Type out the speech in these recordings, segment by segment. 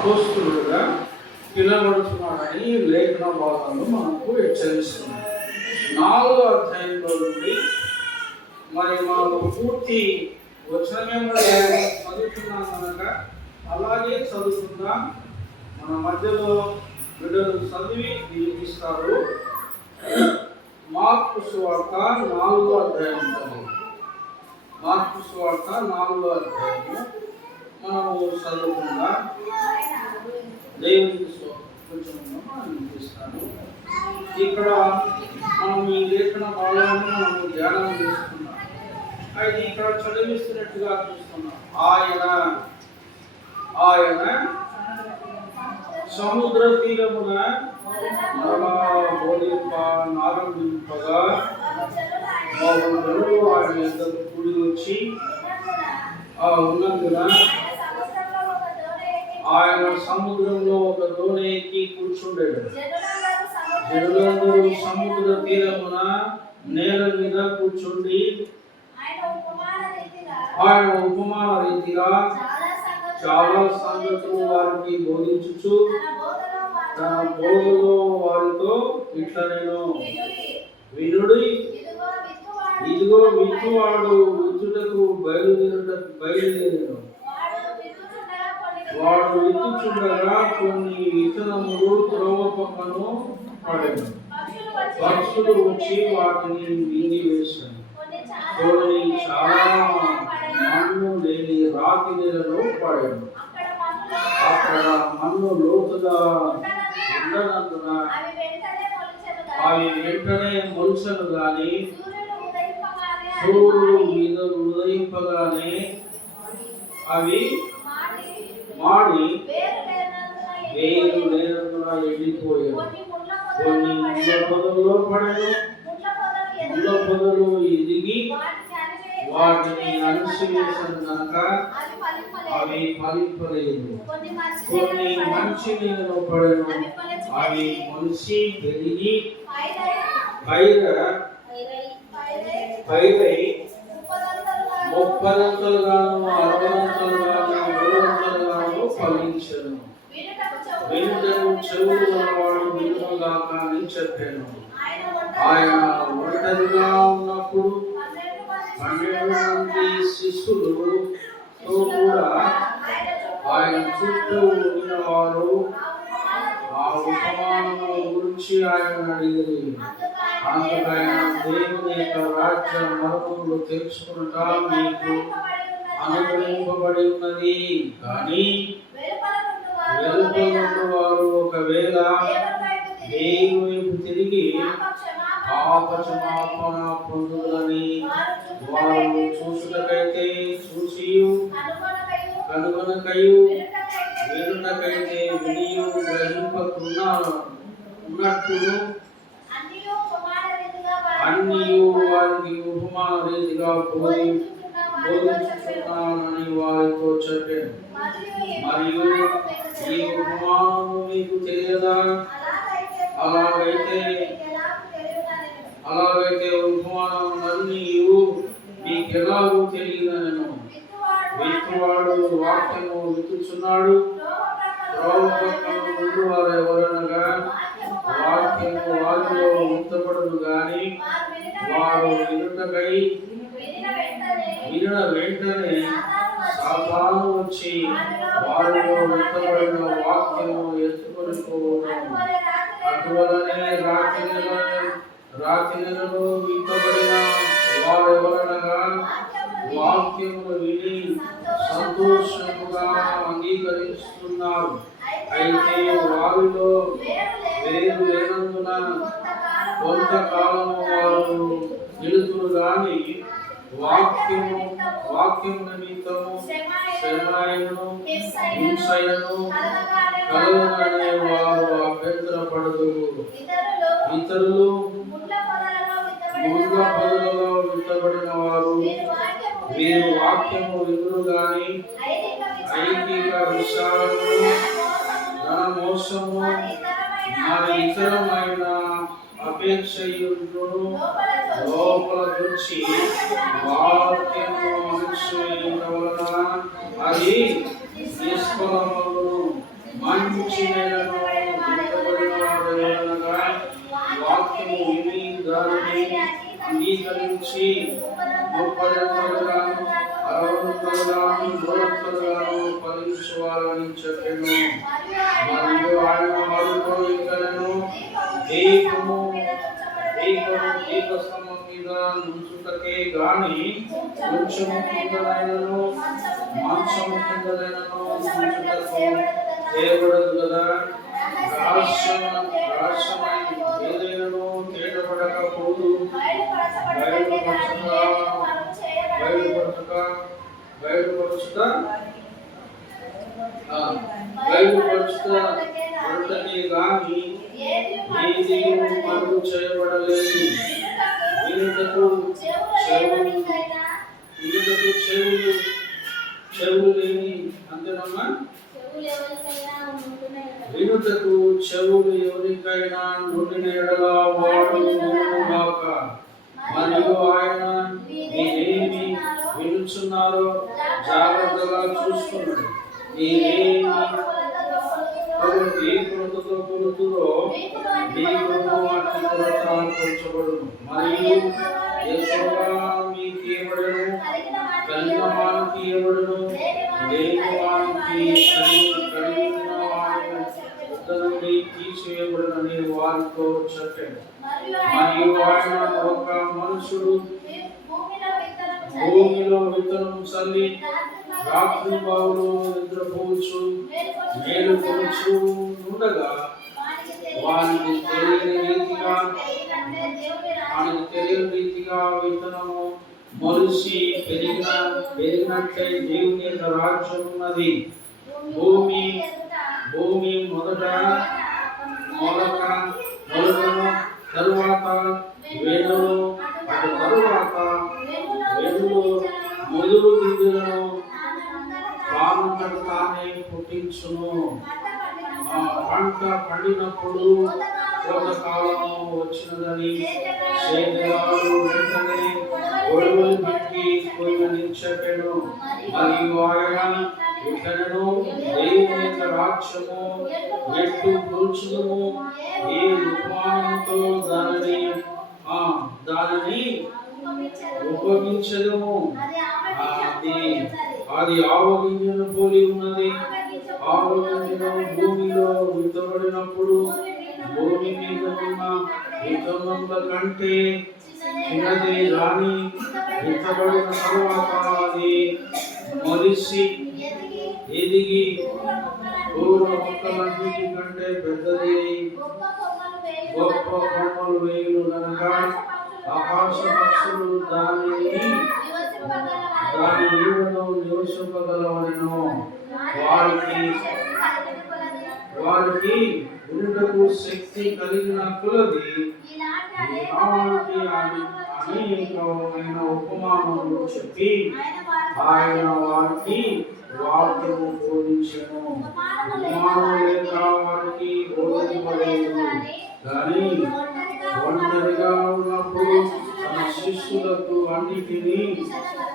అపోస్తులుగా పిలువబడుతున్నాడని లేఖన భాగంలో మనకు హెచ్చరిస్తున్నాయి. 4వ అధ్యాయంలో నుండి మరి మనకు పూర్తి వచనమే చదువుతున్నాం కనుక అలాగే చదువుకుందాం. మన మధ్యలో బిడ్డలు చదివి వినిపిస్తారు. మార్కు సువార్త 4వ అధ్యాయం, మార్కు సువార్త 4వ అధ్యాయము మనము చదువుకుందాం. దేవునికి కొంచెం వినిపిస్తాను. ఇక్కడ మనం ఈ లేఖన భాగాన్ని మనము ధ్యానం చేస్తున్నాం. అయితే ఇక్కడ చదివిస్తున్నట్టుగా చూస్తున్నాం. ఆయన సముద్ర తీరమున మరలా బోధింపగా బహుజనులు వారి యొద్దకు కూడి వచ్చి ఉన్నందున ఆయన సముద్రంలో ఒక దోణి ఎక్కి కూర్చుండేడు. జనులందరూ సముద్ర తీరమున నేల మీద కూర్చుండి ఆయన ఉపమాన రీతిగా చాలా సంగతులు వారికి బోధించుచు తన బోధలో వారితో ఇట్లా నేను వినుడి, ఇదిగో విత్తువాడు విత్తుటకు బయలుదేరను. వాడు విత్తుచుండగా కొన్ని విత్తనములు త్రోవ పక్కను పడెను. పక్షులు వచ్చి వాటిని మింగి వేశాను. కొన్ని చాలా మన్ను లేని రాతి నేలలో పడెను. అక్కడ మన్ను లోతుగా ఉండనందున అవి వెంటనే మొలసను గాని సూర్యుడు మీద ఉదయింపగానే అవి మాడి వేరు లేనందున ఎండిపోయారు. కొన్ని ముళ్ళ పొదల్లో పడెను. ముళ్ళ పొదలు ఎదిగి వాటిని అణిసివేసిన కనుక అవి ఫలింపలేదు. కొన్ని మంచి నీళ్ళలో పడెను. అవి మొలిచి పెరిగి పైరై 30 60 100 ఫలించెను. వినుటకు చెవులు గలవాడు వినుగాక అని చెప్పాను. ఆయన ఒంటరిగా ఉన్నప్పుడు 12 మంది శిష్యులతో కూడా ఆయన చుట్టూ ఉన్న వారు ఆ ఉపమానము గురించి ఆయన అడిగిరి. అందుకైన దేవుని యొక్క రాజ్య మర్మములు తెలుసుకునుట మీకు అనుగ్రహింపబడి ఉన్నది. కానీ వెలుపల వారు ఒకవేళ దేవుని వైపు తిరిగి పాపక్షమాపణ పొందులని వారు చూసుటకైతే చూసియు కనుగొనకయు వినుటకైతే వినియు గ్రహింపకున్నట్లు అన్నియు వారికి ఉపమాన రీతిగా బోధించుచున్నానని వారితో చెప్పాను. మరియు ఈ ఉపమానము మీకు తెలియదా? అలాగైతే ఉపమానములన్నీ మీకెలాగూ తెలియదనను. విత్తువాడు వాక్యము విత్తుచున్నాడు. త్రోవ పక్కన ముందు వారు ఎవరనగా వాక్యము వారిలో ఉంచబడును గాని వారు వినిన వెంటనే సాతాను వచ్చి వారిలో ఉంచబడిన వాక్యము ఎత్తుకొని పోవడం. అటువలనే రాతి నెలలో విత్తబడిన వారెవరనగా వాక్యమును విని సంతోషముగా అంగీకరిస్తున్నారు. అయితే వారిలో వేరు లేనందున కొంతకాలము వారు నిలుతురు గాని వాక్యము నిమిత్తము శ్రమయను హింసయను కలుగుననే వారు అభ్యంతరపడదురు. ఇతరులు ముళ్ళ పొదలలో విత్తబడిన వారు వీరు వాక్యము వినురు గాని ఐహిక విషయాలను ధన మోసము మరి ఇతరమైన అపేక్షయును లోపల వచ్చి వాక్యము అనుసరించడం వలన అది నిష్ఫలమగును. గురించి నేను ఎంతబడిన వాడనగా వాక్యము విని దానిని అంగీకరించి 30 60 ఫలించువాలని చెప్పెను. మరియు ఆయన వారితో ఇంకనూ దీపస్తంభం మీద నుంచుటకే గాని వృక్షము కిందనైనను మంచము కిందనైనను నుంచుటకు తేబడదు కదా. రహస్యమై ఏదైనను తేటపడకపోదు. బయలుపరచుటకే గాని ఏది మరుగు చేయబడలేదు. వినుటకు చెవులు లేని అంతేనమ్మా. వినుటకు చెవులు ఎవరికైనా నుండిన ఎడల వాడు వినుగాక. మరియు ఆయన మీరేమి వినుచున్నారో జాగ్రత్తగా చూస్తున్నాడు. మీరేమి ఏ కొలతతో కొలుతురో మీకు అట్టి కొలత కొలచబడును. మరియు యెహోవా మీకు ఇవ్వబడును, కలిగిన వానికి ఇవ్వబడును, లేని వానికి కలిగిన వాని వద్ద నుండి తీసివేయబడునని వారితో చెప్పాడు. మరియు ఆయన ఒక మనుషుడు భూమిలో విత్తనం చల్లి రాత్రి బావులు నిద్రపోవచ్చు మేలుకొనుచు ఉండగా వానికి తెలియని రీతిగా విత్తనము మొలిచి పెరిగినట్లే దేవుని యొక్క రాజ్యం ఉన్నది. భూమి మొదట మొలకను, తరువాత వేణులు, అటు తరువాత మొదలు గింజలను తానంతట తానే పుట్టించును. పంట పండినప్పుడు కోతకాలము వచ్చినదని సేద్యగాడు వెంటనే గొడవలు పెట్టి పోయినని చెప్పాడు. మరియు ఆయన ఇట్లనను దేవుని యొక్క రాజ్యము ఎట్లు కూర్చుదము, ఏ ఉపమానంతో దానిని ఉపమించదము. అది ఆవగింజను పోలి ఉన్నది. ఆవగింజను భూమిలో విత్తబడినప్పుడు భూమి మీద ఉన్న విత్తనముల కంటే చిన్నది రాని విత్తబడిన తరువాత అది మొలిచి ఎదిగి పూర్వ మొక్కలన్నిటి కంటే పెద్దది గొప్ప కొమ్మలు వేయును గనక ఆకాశ పక్షులు దాని నీడలో నివసింపగలవనెను. వారికి వినుటకు శక్తి కలిగిన కొలది అనేకమైన ఉపమానములు చెప్పి ఆయన వారికి వాక్యము బోధించెను. ఉపమానం లేక వారికి బోధింపలేదు కానీ ఒంటరిగా ఉన్నప్పుడు తన శిష్యులకు అన్నిటినీ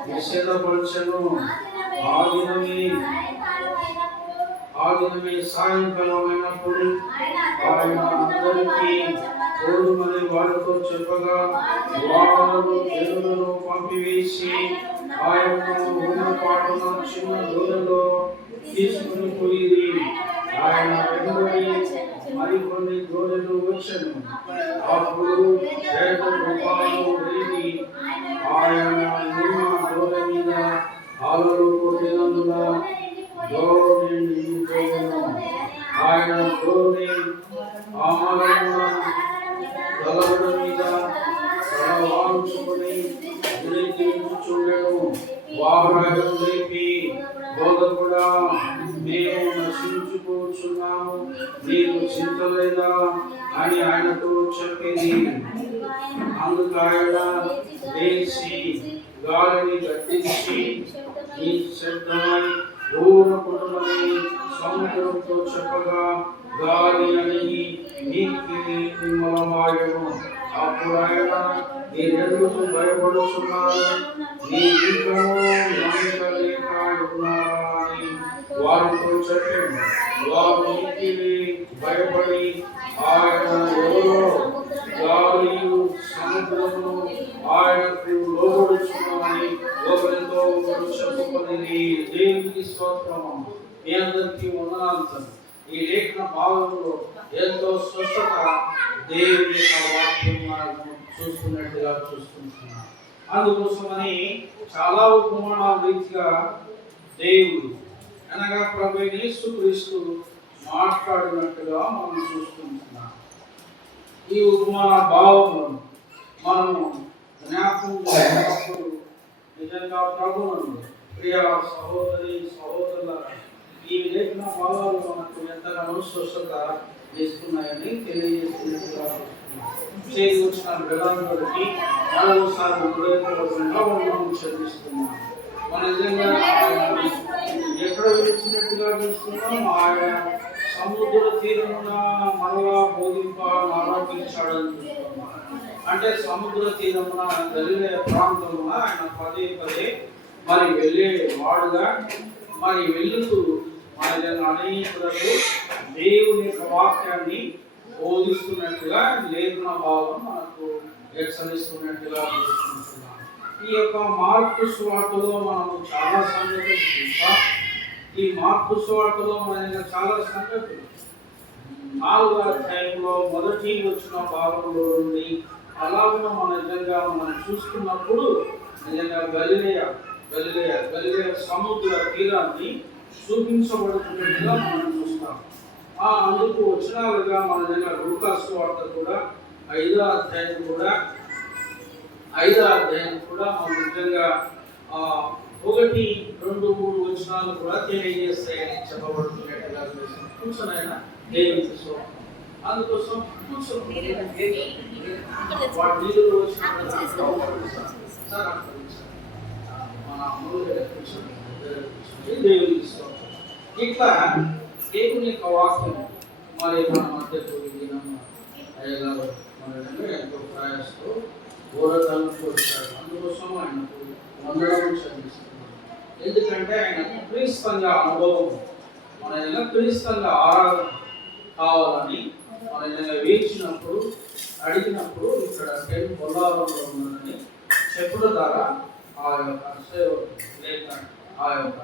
నిషేధపరచెను. ఆ దినమే సాయంకాలం అయినప్పుడు ఆయన అందరికీ తోడుమని వారితో చెప్పగా వారు ఎరువులను పంపివేసి ఆయనను ఉన్నపాటున చిన్న దూరంలో తీసుకుని పోయి ఆయన వెనుబడి మరికొన్ని గోడలు వచ్చెను. అప్పుడు పేద గృహాలు రేగి ఆయన గోడ మీద ఆలలు కొట్టినందున గోడని నిండిపోయెను. ఆయన గోడని ఆమరణ తలగడ మీద తలవాల్చుకొని చూడెను. వారు లేపి బోధకుడా, మేము నశించుకోచున్నాము, నీకు చింత లేదా అని ఆయనతో చెప్పింది. అందుకు ఆయన లేచి గాలిని గద్దించి ఈ శబ్దమై ఊరకుడమని సముద్రంతో చెప్పగా గాలి అణిగి నీకి నిమ్మలమాయెను. అప్పుడు ఆయన మీరెందుకు భయపడుచున్నారు, నీ ఇంకనూ నమ్మిక లేక ఉన్నారా అని వారితో చెప్పాను. వారు మిక్కిలి భయపడి ఆయన ఎవరో గాలియు సముద్రము ఆయనకు లోబడుచున్నామని ఒకరితో ఒకరు చెప్పుకొని దేవునికి స్తోత్రము. మీ అందరికీ వందనాలు. ఈ లేఖన భాగంలో ఎంతో స్వస్థత దేవుని యొక్క వాక్యం మనకు చూస్తున్నట్టుగా చూస్తున్నాం. అందుకోసమని చాలా ఉపమానాల రీతిగా దేవుడు అనగా ప్రభువైన యేసుక్రీస్తు మాట్లాడినట్టుగా మనం చూస్తుంటున్నాం. ఈ ఉపమాన భావములను మనము జ్ఞాపకం చేసినప్పుడు నిజంగా ప్రభువును ప్రియ సహోదరి సహోదరుల ఈ లేఖన భావాలు మనకు ఎంతగానో స్వస్థత చేస్తున్నాయని తెలియజేస్తున్నట్టుగా చేకూర్చిన విధానానికి మరోసారి హృదయపూర్వకంగా మనం చెల్లిస్తున్నాం. మన నిజంగా ఎక్కడ విడిచినట్టుగా చూస్తున్నాం, ఆయన సముద్ర తీరమున మనలా ఆరాధించాడని చూస్తున్నాం. అంటే సముద్ర తీరమున గలిలయ ప్రాంతమున ఆయన పదే పదే మరి వెళ్ళే వాడుగా మరి వెళ్తూ మన అనేకులకు దేవుని యొక్క వాక్యాన్ని బోధిస్తున్నట్టుగా లేఖన భాగం మనకు హెచ్చరిస్తున్నట్టుగా చూస్తున్నాం. ఈ యొక్క మార్కు సువార్తలో మనము చాలా సంగతులు చూస్తాం. ఈ మార్కు సువార్తలో మన చాలా సంగతులు 4వ అధ్యాయంలో మొదటి వచ్చిన భాగంలో నుండి అలాగే మన నిజంగా మనం చూస్తున్నప్పుడు నిజంగా గలిలయ సముద్ర తీరాన్ని చూపించబడుతున్నట్టుగా మనం చూస్తాం. అందుకు వచనాలుగా మన దగ్గర లూకాసు వార్త కూడా 5వ అధ్యాయం కూడా మన నిజంగా 1, 2, 3 వచనాలు కూడా తెలియజేస్తాయని చెప్పబడుతున్నట్టుగా చూస్తాం. కూర్చొనైనా దేవునికి స్తోత్రం. అందుకోసం వాటి నీళ్ళు ఇట్లా దేవుని యొక్క వాక్యం మరి మన మధ్యకు అయ్యగారు మన ఎంతో ప్రయాసతో ఘోరతను చూస్తాడు. అందుకోసం ఆయనకు వందనము చెల్లిస్తున్నాం. ఎందుకంటే ఆయన క్రీస్తంగా అనుభవం మన క్రీస్తంగా ఆరాధన కావాలని మన వేచినప్పుడు అడిగినప్పుడు ఇక్కడ పొల్లారంలో ఉన్నదని చెప్పుల ద్వారా ఆ యొక్క లేక ఆ యొక్క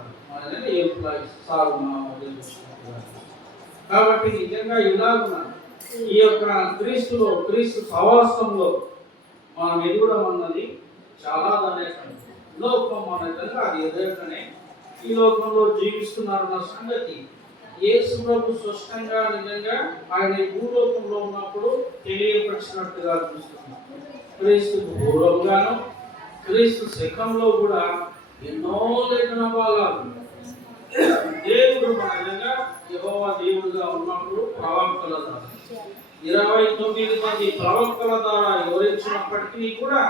కాబట్టి నిజంగా ఇలాగున ఈ యొక్క క్రీస్తు సహవాసంలో మనం ఎదుగడం అన్నది చాలా ధన్యకరం. లోకం మన నిజంగా అది ఎదురకనే ఈ లోకంలో జీవిస్తున్నారన్న సంగతి యేసు ప్రభు స్పష్టంగా నిజంగా ఆయన భూలోకంలో ఉన్నప్పుడు తెలియపరిచినట్టుగా చూస్తున్నాం. క్రీస్తు పూర్వంగాను క్రీస్తు శకంలో కూడా ఎన్నో లేఖన భాగాలు దేవుడు మన నిజంగా యెహోవా దేవుడుగా ఉన్నప్పుడు ప్రవక్తల ద్వారా 29 మంది ప్రవక్తల ద్వారా వివరించినప్పటికీ కూడా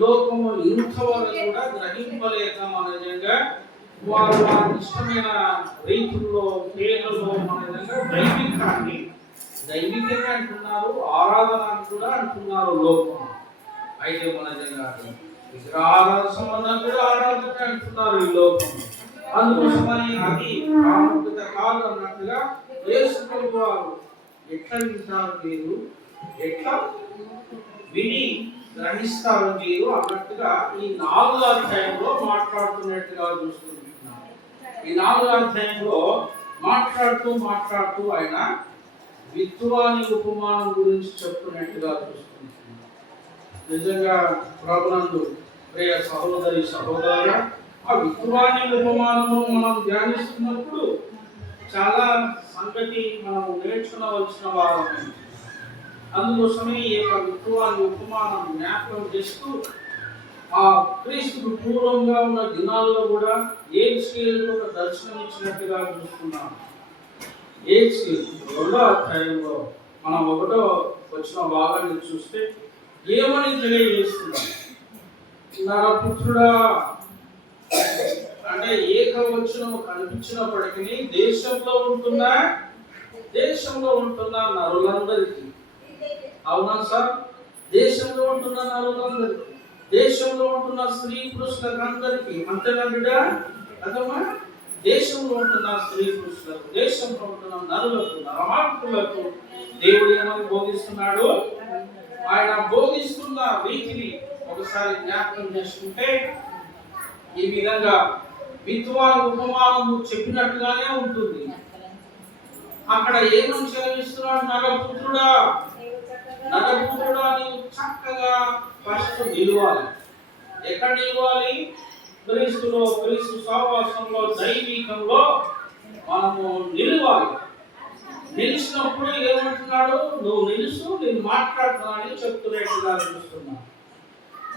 లోకము ఇంతవరకు కూడా గ్రహింపలేక మన నిజంగా వారు వారి ఇష్టమైన రీతుల్లో పేర్లలో మన నిజంగా దైవికంగా అంటున్నారు, ఆరాధన కూడా అంటున్నారు లోకం. అయితే మన నిజంగా విగ్రహారాధన సంబంధం కూడా ఆరాధన అంటున్నారు ఈ లోకం. అందుకోసమని అది ప్రాముఖ్యత కాదు అన్నట్టుగా యేసు ప్రభు వారు ఎట్లా వింటారు మీరు, ఎట్లా విని గ్రహిస్తారు మీరు అన్నట్టుగా ఈ 4వ అధ్యాయంలో మాట్లాడుతున్నట్టుగా చూస్తున్నాం. ఈ 4వ అధ్యాయంలో మాట్లాడుతూ ఆయన విత్తువాని ఉపమానం గురించి చెప్తున్నట్టుగా చూస్తున్నాం. నిజంగా ప్రభునందు ప్రియ సహోదరి సహోదరుల ఆ విత్తువాని ఉపమానము మనం ధ్యానిస్తున్నప్పుడు చాలా సంగతి మనం నేర్చుకోవలసిన వారమే. అందుకోసమే ఈ యొక్క విత్తువాని ఉపమానం జ్ఞాపకం చేస్తూ ఆ క్రీస్తుకు పూర్వంగా ఉన్న దినాల్లో కూడా ఏడ్స్కేలుకు ఒక దర్శనం ఇచ్చినట్టుగా చూస్తున్నాం. ఏడ్స్కేల్ 2వ అధ్యాయంలో మనం 1వ వచ్చిన భాగాన్ని చూస్తే ఏమని తెలియజేస్తున్నాం? నరపుత్రుడా అంటే ఏకవచనం కనిపించినప్పటికీ దేశంలో ఉంటున్న నరులందరికీ, అవునా సార్? దేశంలో ఉంటున్న నరులందరికీ, దేశంలో ఉంటున్న స్త్రీ పురుషులందరికీ, అంతేనా బిడ్డ? అదమ్మా దేశంలో ఉంటున్న స్త్రీ పురుషులకు, దేశంలో ఉంటున్న నరులకు, నరమార్పులకు దేవుడు ఏమని బోధిస్తున్నాడు? ఆయన బోధిస్తున్న రీతిని ఒకసారి జ్ఞాపకం చేసుకుంటే ఈ విధంగా విద్వాన్ ఉపమానము చెప్పినట్టుగానే ఉంటుంది. అక్కడ ఏమని చదివిస్తున్నాడు? నరపుత్రుడా, నరపుత్రుడా, నీవు చక్కగా ఫస్ట్ నిలవాలి. ఎక్కడ నిలవాలి? క్రీస్తులో, క్రీస్తు సహవాసంలో, దైవికంలో మనము నిలవాలి. నిలిచినప్పుడు ఏమంటున్నాడు? నువ్వు నిలుసు, నేను మాట్లాడుతున్నానని చెప్తున్నట్టుగా చూస్తున్నాను.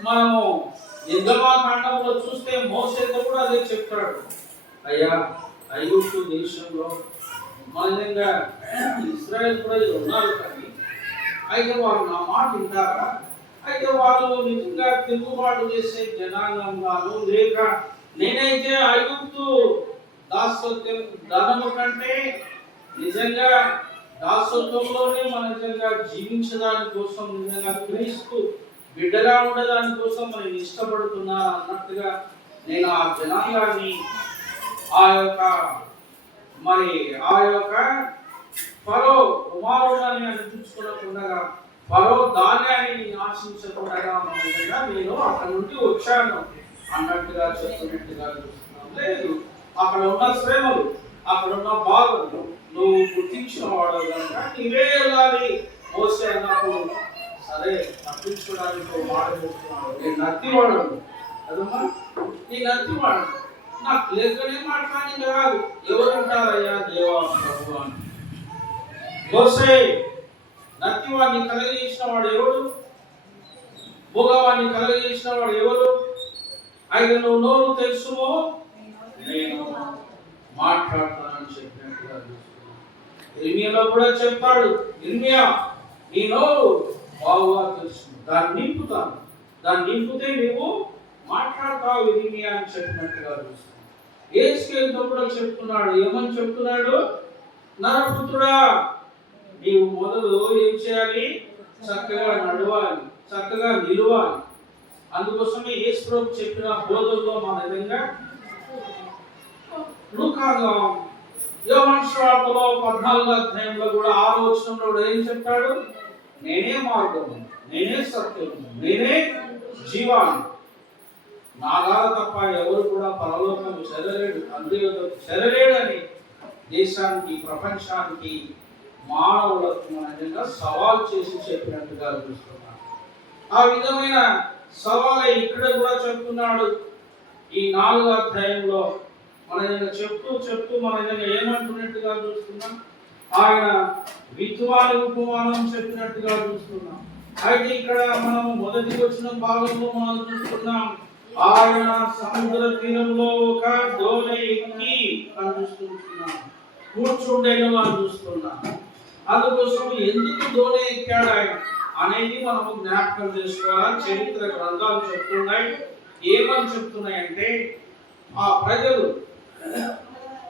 మనము నిర్గమాకాండంలో చూస్తే మోసేతో కూడా అదే చెప్తాడు. అయ్యా, ఐగుప్తు దేశంలో నిజంగా ఇశ్రాయేలు ప్రజలు ఉన్నారు, కానీ అయితే వాళ్ళు నా మాట వింటారా? అయితే వాళ్ళు నిజంగా తిరుగుబాటు చేసే జనాంగంగాను, లేక నేనైతే ఐగుప్తు దాసత్వం ధనము కంటే నిజంగా దాసత్వంలోనే మన నిజంగా జీవించడానికి కోసం, నిజంగా క్రీస్తు బిడ్డగా ఉండదాని కోసం మనం ఇష్టపడుతున్నా అన్నట్టుగా నేను ఆ జనాంగాన్ని ఆ యొక్క ఫరో కుమారుడని అనిపించుకోకుండా, ఫరో ధాన్యాన్ని ఆశించకుండా నేను అక్కడ నుండి వచ్చాను అన్నట్టుగా చెప్తున్నట్టుగా చూస్తున్నాం. లేదు, అక్కడ ఉన్న శ్రమలు, అక్కడ ఉన్న బాధలు నువ్వు గుర్తించిన వాడు కనుక నీవే వెళ్ళాలి. మోసే అన్నప్పుడు సరే తప్పించుకోవడానికి మాట చెప్తున్నాడు. నేను నత్తివాడు అదమ్మా, నీ నత్తివాడు, నాకు లేకనే మాట్లాడి కాదు. ఎవరుంటారయ్యా? దేవా ప్రభు అని. మోసే నత్తివాడిని కలగజేసిన వాడు ఎవరు? భోగవాడిని కలగజేసిన వాడు ఎవరు? అయితే నువ్వు నోరు తెలుసుమో నేను మాట్లాడతానని చెప్పినట్టుగా ఇర్మియాలో కూడా చెప్తాడు. ఇర్మియా, నీ నోరు బాగుగా తెలుసు, దాన్ని నింపుతాను, దాన్ని నింపితే నువ్వు మాట్లాడతావు ఇర్మియా అని చెప్పినట్టుగా చూస్తాను. యేసుకేలుతో కూడా చెప్తున్నాడు. ఏమని చెప్తున్నాడు? నరపుత్రుడా, నీవు మొదలు ఏం చేయాలి? చక్కగా నడవాలి, చక్కగా నిలవాలి. అందుకోసమే యేసు ప్రభు చెప్పిన బోధనలో మన విధంగా యోహాను సువార్తలో 14వ అధ్యాయంలో కూడా 6వ వచనంలో కూడా ఏం చెప్పాడు? నేనే మార్గము, నేనే సత్యము, నేనే జీవాన్ని, నా ద్వారా తప్ప ఎవరు కూడా పరలోకం చేరలేడు, తండ్రి వద్దకు చేరలేడని దేశానికి, ప్రపంచానికి, మానవులకు నిజంగా సవాల్ చేసి చెప్పినట్టుగా చూస్తున్నాడు. ఆ విధమైన సవాలే ఇక్కడ కూడా చెప్తున్నాడు. ఈ 4వ అధ్యాయంలో మన చెప్తూ మన ఏమంటున్నట్టుగా చూస్తున్నాం? ఆయన విద్వాని ఉపమానం చెప్పినట్టుగా చూస్తున్నాం. అయితే ఇక్కడ మనం మొదటి వచ్చిన భాగంలో మనం చూస్తున్నాం, ఆయన సముద్ర తీరంలో ఒక దోణి ఎక్కి అని చూస్తున్నాం, కూర్చుండేను అని చూస్తున్నాం. అందుకోసం ఎందుకు దోణి ఎక్కాడు ఆయన అనేది మనము జ్ఞాపకం చేసుకోవాలి. చరిత్ర గ్రంథాలు చెప్తున్నాయి. ఏమని చెప్తున్నాయంటే, ఆ ప్రజలు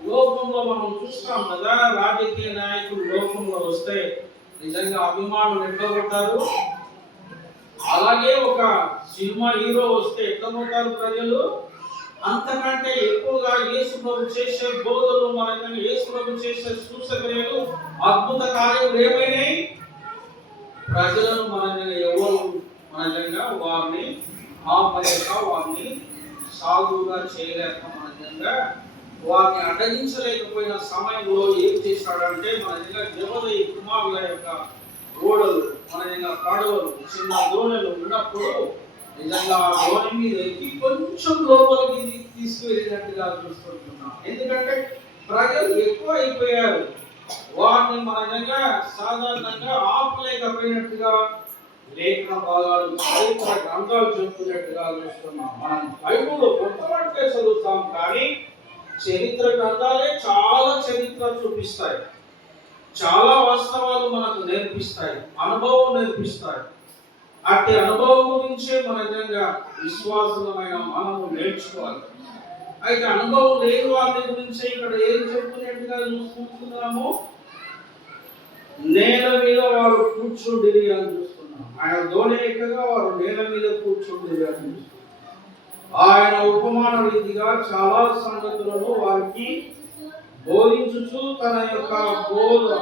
లోకంలో మనం చూస్తాం కదా, రాజకీయ నాయకులు లోకంలో వస్తే నిజంగా అభిమానులు ఎట్లబోతారు, అలాగే ఒక సినిమా హీరో వస్తే ఎట్లబోతారు ప్రజలు. అంతకంటే ఎక్కువగా యేసు ప్రభు చేసే బోధలు, మన యేసు ప్రభు చేసే సూచక్రియలు, అద్భుత కార్యములు ఏమైనాయి? ప్రజలను ఎవరు మనజంగా వారిని ఆపలేక, వారిని సాధువుగా చేయలేక, మనజంగా వారిని అడ్డగించలేకపోయిన సమయంలో ఏం చేశాడంటే, మన జబదయి కుమారుల యొక్క ఓడలు, మన పడవలు, చిన్న దోణులు ఉన్నప్పుడు నిజంగా ఆ దోణి మీద ఎక్కి కొంచెం లోపలికి తీసుకువెళ్ళినట్టుగా చూస్తున్నాం. ఎందుకంటే ప్రజలు ఎక్కువ అయిపోయారు, వారిని మనజంగా సాధారణంగా ఆపలేకపోయినట్టుగా లేఖన భాగాలు, చరిత్ర గ్రంథాలు చెప్తున్నట్టుగా చూస్తున్నాం. మనం బైబిల్లో కొంతమంటే చదువుతాం, కానీ చరిత్ర గ్రంథాలే చాలా చరిత్ర చూపిస్తాయి, చాలా వాస్తవాలు మనకు నేర్పిస్తాయి, అనుభవం నేర్పిస్తాయి. అట్టి అనుభవం గురించే మన నిజంగా విశ్వాసమైన మనము నేర్చుకోవాలి. అయితే అనుభవం లేని వారి గురించే ఇక్కడ ఏం చెప్తున్నట్టుగా చూస్తున్నాము, నేల మీద వారు కూర్చుండిరి అని చూస్తున్నాం. ఆయన దోణి ఎక్కగా వారు నేల మీద కూర్చుండిరి అని చూస్తున్నాం. ఆయన ఉపమాన రీతిగా చాలా సంగతులను వారికి బోధించుచు తన యొక్క బోధ